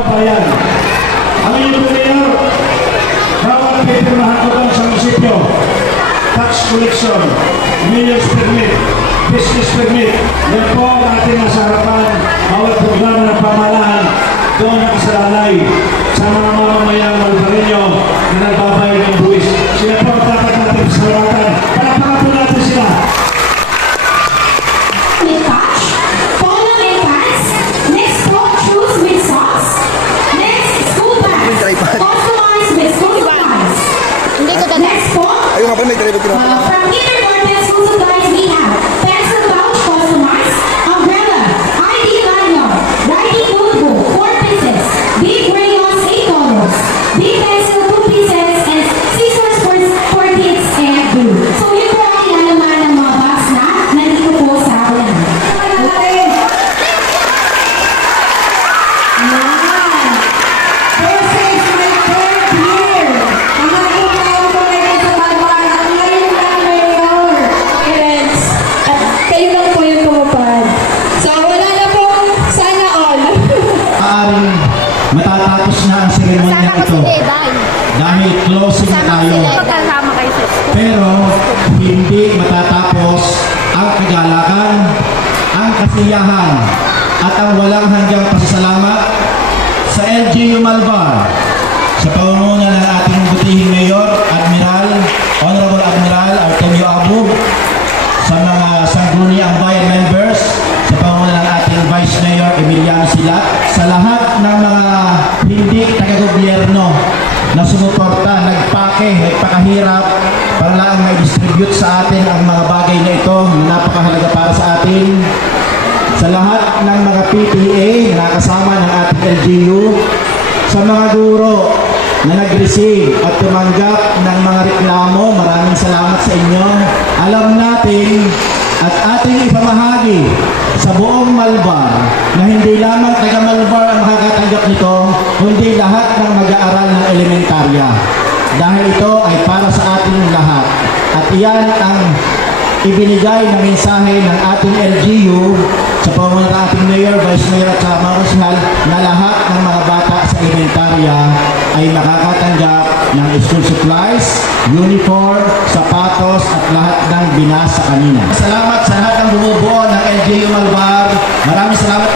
ang bayan. Ang inyong mayor, bawat pipirmahan ko doon sa munisipyo, tax collection, mayor's permit, business permit, yan po ang ating nasa harapan, bawat programa ng pamahalaan, doon nakasalalay sa mga mamamayang Malbareño na nagbabayad ng buwis. Sila po ang dapat natin pasalamatan. Palapakan po natin sila. With touch, follow and pants, next sport shoes with socks, next school bags, customized with school supplies. Next sport, Ayun nga pala, may trailer ko na. from kindergarten school supplies we have pencil pouch customized, umbrella, ID lanyard, writing notebook 4 pieces, big crayons 8 colors, big pencil 2 pieces, and scissors for kids and glue. So yun po ang ilalaman ng mga box na nandito po sa ulan. Okay. This is my third year. Ang nakikita ko ngayon sa Malbar, ang ngayon na mayor. Yes. At kayo lang po yung tumupad. So, wala na pong sana all. Maaaring matatapos na ang seremonya ito dahil closing na tayo. Pero hindi matatapos ang kagalakan, ang kasiyahan at ang walang hanggang pasasalamat sa LGU Malbar sa pangunguna ng ating butihing Mayor, Honorable Admiral Artemio Abu, sa mga Sangguniang Bayan members, sa pangunguna ng ating Vice Mayor Emiliano Silat, sa lahat ng mga hindi taga-gobyerno na sumuporta, nagpakahirap para lang may distribute sa atin ang mga bagay na ito na napakahalaga para sa atin. Sa lahat ng mga PTA na kasama ng ating LGU, sa mga guro na nag-receive at tumanggap ng mga reklamo, maraming salamat sa inyo. Alam natin at ating ipamahagi sa buong Malbar na hindi lamang taga Malbar ang makakatanggap nito, kundi lahat ng mag-aaral ng elementarya. Dahil ito ay para sa ating lahat. At iyan ang ibinigay na mensahe ng ating LGU sa pamumuno ng ating Mayor, Vice Mayor at sa mga konsyal na lahat ng mga bata sa elementarya ay makakatanggap ng school supplies, uniform, sapatos at lahat ng binasa kanina. Salamat sa lahat ng bumubuo ng LGU Malbar. Maraming salamat.